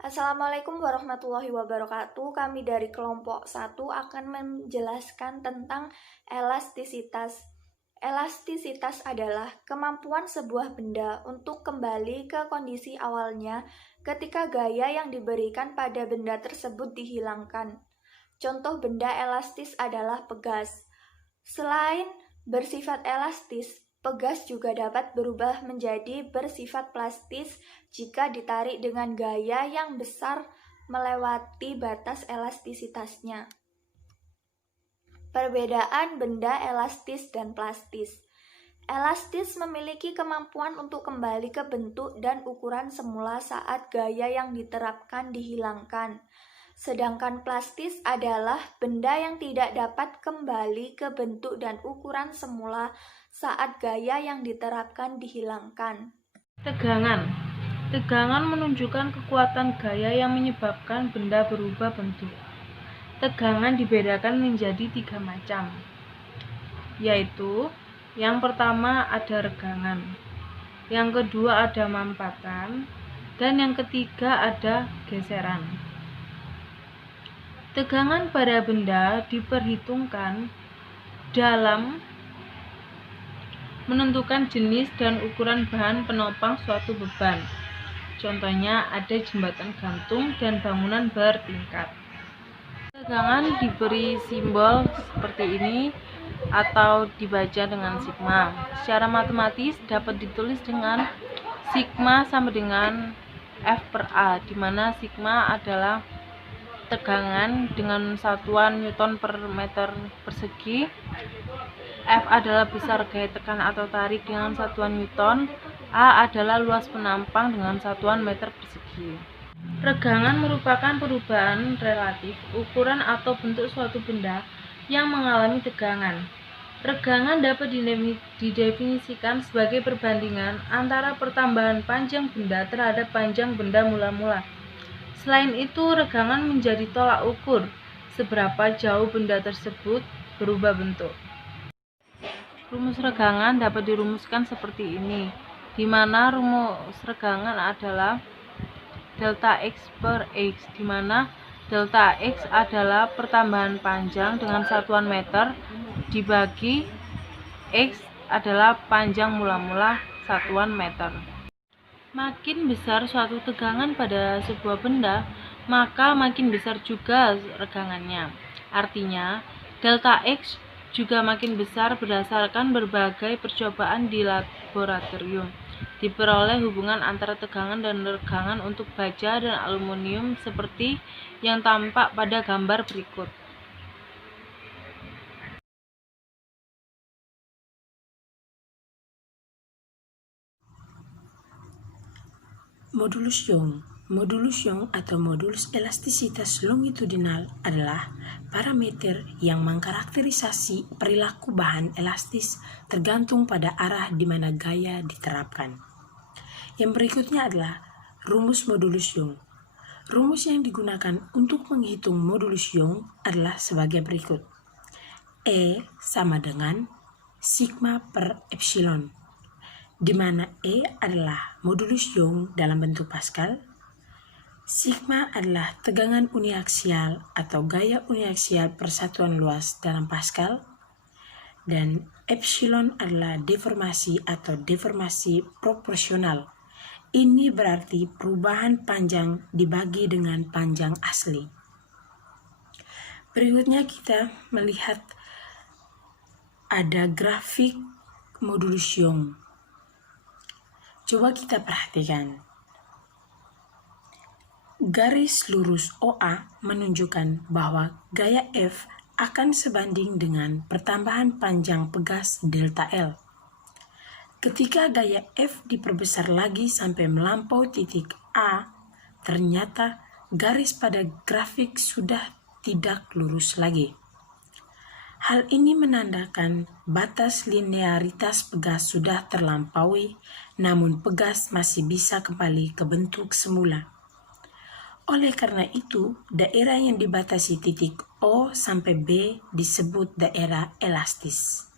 Assalamualaikum warahmatullahi wabarakatuh. Kami dari kelompok 1 akan menjelaskan tentang elastisitas. Elastisitas adalah kemampuan sebuah benda untuk kembali ke kondisi awalnya ketika gaya yang diberikan pada benda tersebut dihilangkan. Contoh benda elastis adalah pegas. Selain bersifat elastis, pegas juga dapat berubah menjadi bersifat plastis jika ditarik dengan gaya yang besar melewati batas elastisitasnya. Perbedaan benda elastis dan plastis. Elastis memiliki kemampuan untuk kembali ke bentuk dan ukuran semula saat gaya yang diterapkan dihilangkan. Sedangkan plastis adalah benda yang tidak dapat kembali ke bentuk dan ukuran semula saat gaya yang diterapkan dihilangkan. Tegangan. Tegangan menunjukkan kekuatan gaya yang menyebabkan benda berubah bentuk. Tegangan dibedakan menjadi 3 macam, yaitu yang pertama ada regangan, yang kedua ada mampatan, dan yang ketiga ada geseran. Tegangan pada benda diperhitungkan dalam menentukan jenis dan ukuran bahan penopang suatu beban. Contohnya ada jembatan gantung dan bangunan bertingkat. Tegangan diberi simbol seperti ini atau dibaca dengan sigma. Secara matematis dapat ditulis dengan sigma sama dengan F per A, di mana sigma adalah tegangan dengan satuan Newton per meter persegi, F adalah besar gaya tekan atau tarik dengan satuan Newton, A adalah luas penampang dengan satuan meter persegi. Regangan merupakan perubahan relatif ukuran atau bentuk suatu benda yang mengalami tegangan. Regangan dapat didefinisikan sebagai perbandingan antara pertambahan panjang benda terhadap panjang benda mula-mula. Selain itu, regangan menjadi tolak ukur seberapa jauh benda tersebut berubah bentuk. Rumus regangan dapat dirumuskan seperti ini, di mana rumus regangan adalah delta X per X, di mana delta X adalah pertambahan panjang dengan satuan meter dibagi X adalah panjang mula-mula satuan meter. Makin besar suatu tegangan pada sebuah benda, maka makin besar juga regangannya. Artinya, delta X juga makin besar berdasarkan berbagai percobaan di laboratorium. Diperoleh hubungan antara tegangan dan regangan untuk baja dan aluminium seperti yang tampak pada gambar berikut. Modulus Young. Modulus Young atau modulus elastisitas longitudinal adalah parameter yang mengkarakterisasi perilaku bahan elastis tergantung pada arah di mana gaya diterapkan. Yang berikutnya adalah rumus modulus Young. Rumus yang digunakan untuk menghitung modulus Young adalah sebagai berikut. E sama dengan sigma per epsilon, di mana E adalah modulus Young dalam bentuk Pascal, sigma adalah tegangan uniaksial atau gaya uniaksial persatuan luas dalam Pascal, dan epsilon adalah deformasi atau deformasi proporsional. Ini berarti perubahan panjang dibagi dengan panjang asli. Berikutnya kita melihat ada grafik modulus Young. Coba kita perhatikan. Garis lurus OA menunjukkan bahwa gaya F akan sebanding dengan pertambahan panjang pegas delta L. Ketika gaya F diperbesar lagi sampai melampaui titik A, ternyata garis pada grafik sudah tidak lurus lagi. Hal ini menandakan batas linearitas pegas sudah terlampaui, namun pegas masih bisa kembali ke bentuk semula. Oleh karena itu, daerah yang dibatasi titik O sampai B disebut daerah elastis.